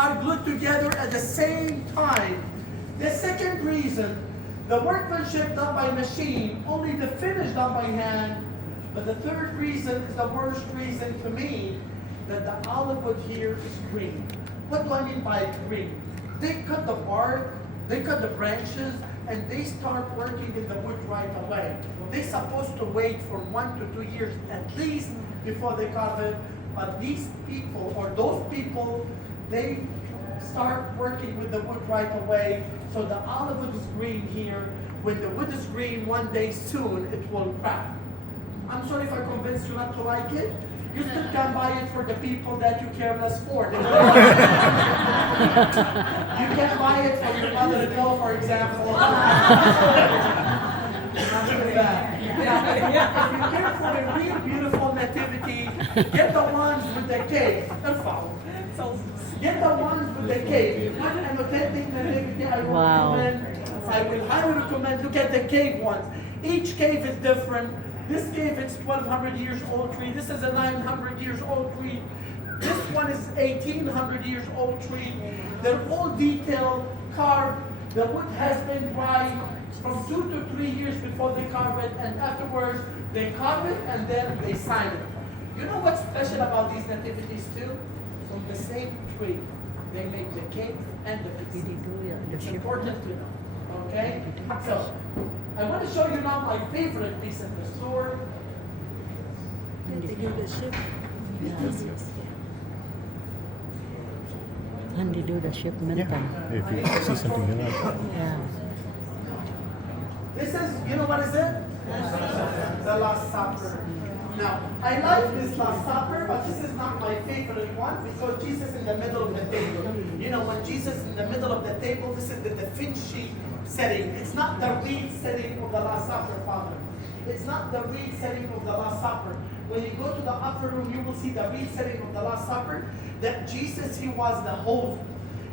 are glued together at the same time. The second reason, the workmanship done by machine, only the finish done by hand. But the third reason is the worst reason to me, that the olive wood here is green. What do I mean by green? They cut the bark, they cut the branches, and they start working in the wood right away. They're supposed to wait for 1 to 2 years at least before they carve it. But these people, or those people, they start working with the wood right away. So the olive wood is green here. When the wood is green, one day soon it will crack. I'm sorry if I convinced you not to like it. You still can buy it for the people that you care less for. You can buy it for your mother-in-law, for example. Not too bad. If you care for a real beautiful nativity, get the ones with the cake. Get the ones with the cake. Not an authentic nativity. I will highly recommend. Look at the cave ones. Each cave is different. This cave is 1,200 years old tree. This is a 900 years old tree. This one is 1,800 years old tree. They're all detailed, carved. The wood has been dried from 2 to 3 years before they carve it, and afterwards they carve it and then they sign it. You know what's special about these nativities too? From the same tree, they make the cake and the pizza. It's important to know. Okay? So, I want to show you now my favorite piece in the store. And they do the ship. Yes. And they do the shipment. Yeah. If you see something you like. Yeah. This is, you know what is it? The Last Supper. Now, I like this Last Supper, but this is not my favorite one because Jesus in the middle of the table. You know, when Jesus in the middle of the table, this is the Da Vinci setting. It's not the real setting of the Last Supper, Father. It's not the real setting of the Last Supper. When you go to the upper room, you will see the real setting of the Last Supper. That Jesus, he was the host.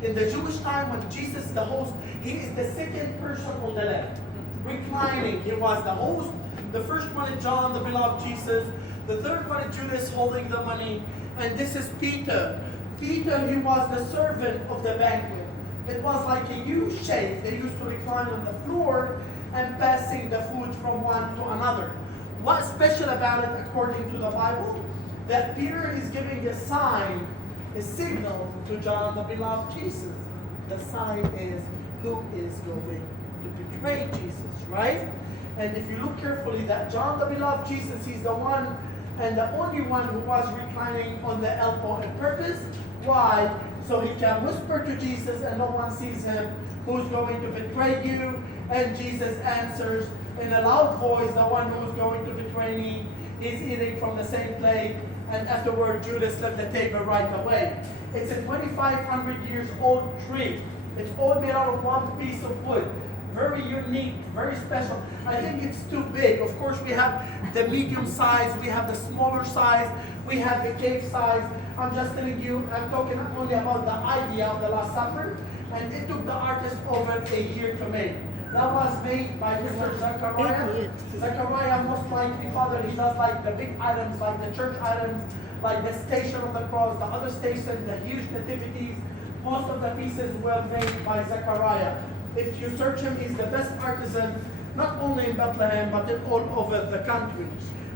In the Jewish time, when Jesus is the host, he is the second person on the left. Reclining, he was the host. The first one is John, the beloved Jesus. The third one is Judas holding the money. And this is Peter. Peter, he was the servant of the banquet. It was like a U shape. They used to recline on the floor and passing the food from one to another. What's special about it according to the Bible? That Peter is giving a sign, a signal to John, the beloved Jesus. The sign is who is going to betray Jesus, right? And if you look carefully, that John, the beloved Jesus, he's the one and the only one who was reclining on the elbow on purpose. Why? So he can whisper to Jesus and no one sees him, who's going to betray you? And Jesus answers in a loud voice, the one who's going to betray me is eating from the same plate. And afterward, Judas left the table right away. It's a 2,500 years old tree. It's all made out of one piece of wood. Very unique, very special. I think it's too big. Of course, we have the medium size, we have the smaller size, we have the cave size. I'm just telling you, I'm talking only about the idea of the Last Supper, and it took the artist over a year to make. That was made by Mr. Zechariah. Zechariah, most likely, Father, he does like the big items, like the church items, like the Station of the Cross, the other stations, the huge nativities. Most of the pieces were made by Zechariah. If you search him, he's the best artisan, not only in Bethlehem, but in all over the country.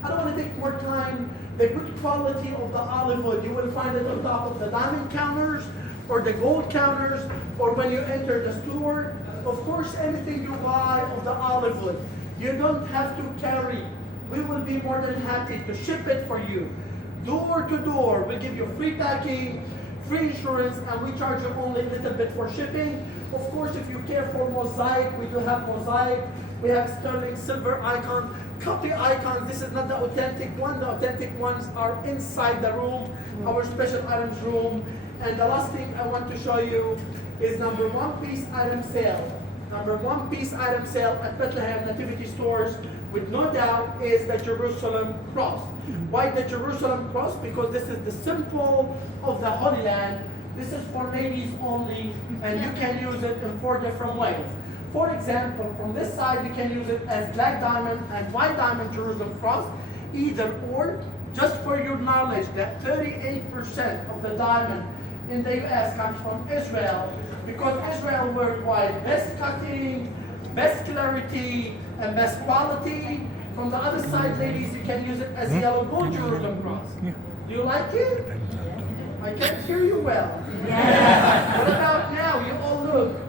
I don't want to take more time. The good quality of the olive wood, you will find it on top of the diamond counters, or the gold counters, or when you enter the store. Of course, anything you buy of the olive wood, you don't have to carry. We will be more than happy to ship it for you. Door to door, we'll give you free packing, free insurance, and we charge you only a little bit for shipping. Of course, if you care for mosaic, we do have mosaic. We have sterling silver icon, copy icons. This is not the authentic one. The authentic ones are inside the room, our special items room. And the last thing I want to show you is number one piece item sale. Number one piece item sale at Bethlehem Nativity Stores, with no doubt, is the Jerusalem cross. Why the Jerusalem cross? Because this is the symbol of the Holy Land. This is for ladies only, and you can use it in 4 different ways. For example, from this side, you can use it as black diamond and white diamond Jerusalem cross, either or. Just for your knowledge, that 38% of the diamond in the US comes from Israel, because Israel worldwide best cutting, best clarity, and best quality. From the other side, ladies, you can use it as yellow gold Jerusalem cross. Do you like it? I can't hear you well. What about now? You all look.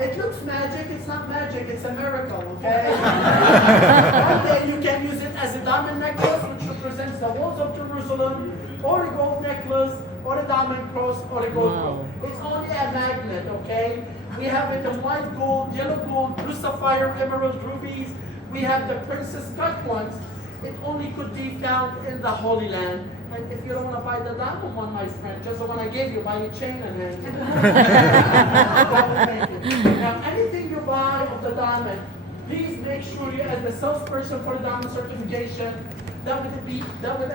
It looks magic. It's not magic. It's a miracle, okay? One day you can use it as a diamond necklace, which represents the walls of Jerusalem, or a gold necklace, or a diamond cross, or a gold cross. It's only a magnet, okay? We have it in white gold, yellow gold, blue sapphire, emerald, rubies. We have the princess cut ones. It only could be found in the Holy Land. And if you don't want to buy the diamond one, my friend, just the one I gave you, buy a chain and hang it. That will make it. Now, anything you buy of the diamond, please make sure you, as the salesperson for the diamond certification, that would